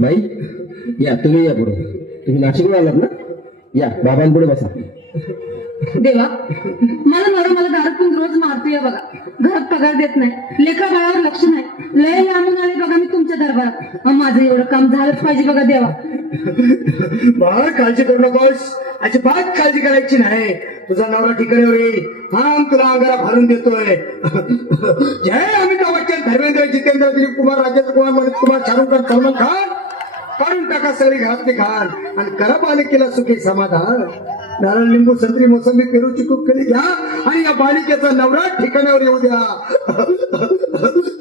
बाई या, तुम्ही या पुढे. तुम्ही नाशिकला आलात ना? या बाबांपुढे बसा. देवा, मला नवरा मला दारात पण रोज मारतोय बघा. घरात पगार देत नाही, लेखा बाळावर लक्ष नाही. लय लांबून आले बघा मी तुमच्या दरबारात. माझं एवढं काम झालंच पाहिजे बघा देवा. बाळ काळजी करू नकोस, अजिबात काळजी करायची नाही. तुझा नवरा ठिकाणीवर येईल. हा तुला अंगारा भरून देतोय. जय अमिताभ बच्चन, धर्मेंद्र, जितेंद्र, दिलीप कुमार, राजेंद्र कुमार, मनोज कुमार, शाहरुख खान, सलमान खान, काढून टाका सगळी घरातली घाण आणि करा बालिकेला सुखी समाधान. नारळ, लिंबू, संत्री, मोसंबी, पेरू, चिकू कधी घ्या आणि या बालिकेचा नवरा ठिकाणावर येऊ द्या.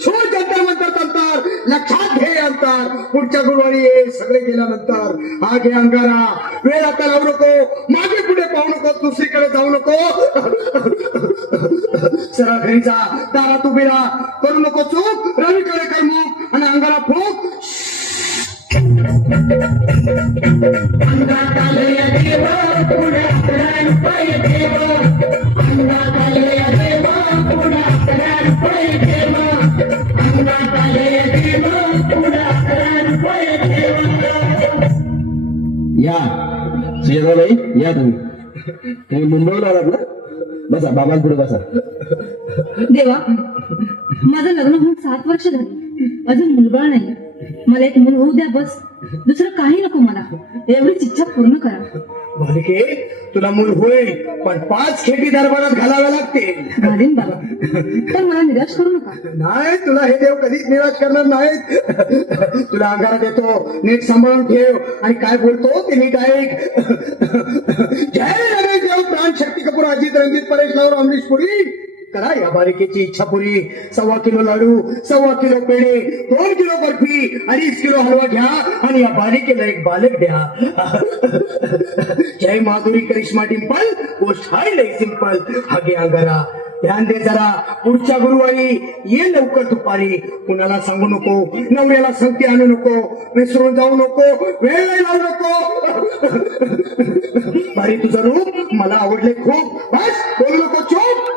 छोट अंतर म्हणतात अंतर, लक्षात घे अंतर. पुढच्या गुरुवारी ये सगळे गेल्यानंतर. हा घे अंगारा, वेळ आता लावू नको, मागे पुढे पाहू नको, दुसरीकडे जाऊ नको. सरळ घरी जा, दारात उभी राहा, करू नको चूक. रवीकडे कर मुख आणि अंगारा फूक. या श्रीराबाई, या तुम्ही मुंबईला आलात ना? बसा, बाबांपुढे बसा. देवा, माझं लग्न होऊन 7 वर्ष झाली, अजून मुलगा नाही. मला एक मूल होऊ द्या बस. दुसरं काही नको मला. एवढीच इच्छा पूर्ण करा. बालिके, तुला मूल होईल, पण 5 खेटी दरबारात घालाव्या लागतील. घालीन बाबा, पण मला निराश करू नका. नाही, तुला हे देव कधीच निराश करणार नाहीत. तुला अंगारा देतो, नीट सांभाळून ठेव आणि काय बोलतो ते नीट ऐक. जय रमेश देव, प्राण, शक्ती कपूर, अजित, रंजित, परेश लावर, अमरीश पुरी. करा या बालिकेची इच्छा पुरी. 1.25 किलो लाडू, 1.25 किलो पेढे, 2 किलो बर्फी, 2.5 किलो हलवा घ्या आणि या बालिकेला एक बालक द्या. जय माधुरी, करिश्मा, डिंपल, गोष्ट हाय लई सिंपल. हा घे अंगारा, ध्यान दे जरा. पुढच्या गुरुवारी ये लवकर दुपारी. कुणाला सांगू नको, नवऱ्याला संगती आणू नको, विसरून जाऊ नको, वेळ नाही लावू नको. बारी, तुझं रूप मला आवडले खूप. बस, बोलू नको, चूप.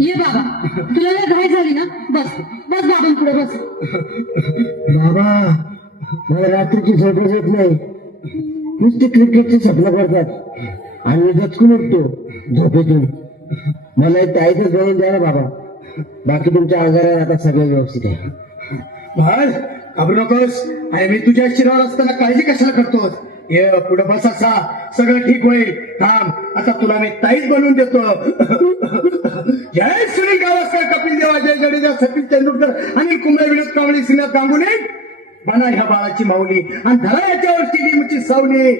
ये बाबा, तुला लय घाई झाली ना? बस बस बाबांपुढे बस. बाबा, मला रात्रीची झोपच येत नाही. नुसते क्रिकेटचे स्वप्न पडतात आणि मी दचकून उठतो झोपेतून. मला एक ताईचं जळून द्या ना बाबा. बाकी तुमच्या अंगारा आता सगळं व्यवस्थित आहे. बाळ, घाबरू नकोस. आणि मी तुझ्या शिरावर असताना काळजी कशाला करतोस? ये पुढे बस, असा सगळं ठीक होईल. थांब, आता तुला मी ताईच बनवून देतो. जय सुनील गावस्कर, कपिल देव, अजय जडेजा, सचिन तेंडुलकर, अनिल कुंबळे, विनोद कांबळे, श्रीनाथ गांगुली. बना ह्या बाळाची माऊली आणि धरा याच्यावरची लिंबूची सावली.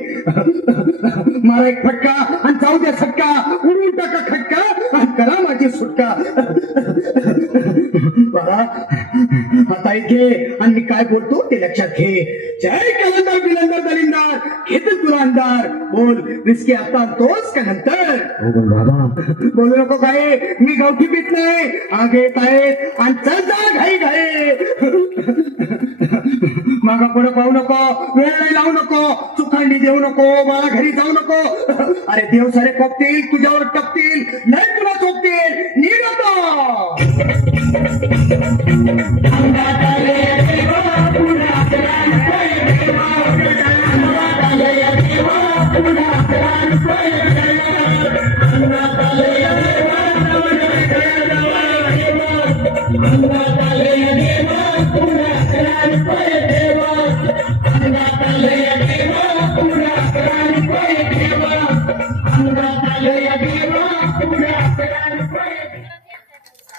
मारा एक फटका आणि जाऊ द्या सटका. उडून टाका खटका आणि करा माझी सुटका. बाळा, आता घे आणि मी काय बोलतो ते लक्षात घे. जय कलंदर, बिलंदर, दलिंदार, घेतील तुला अंधार. बोल, विस्की आता आणतोस का नंतर? बोलू नको काय, मी गावठी पीत नाही. आगे येत आहेत आणि चल जा घाई घाई. मागा पुढे पाहू नको, वेळ नाही लावू नको, चुकांडी देऊ नको, मला घरी जाऊ नको. अरे देव सारे कोपतील, तुझ्यावर टपतील, नाही तुला चोपतील. नीट होता.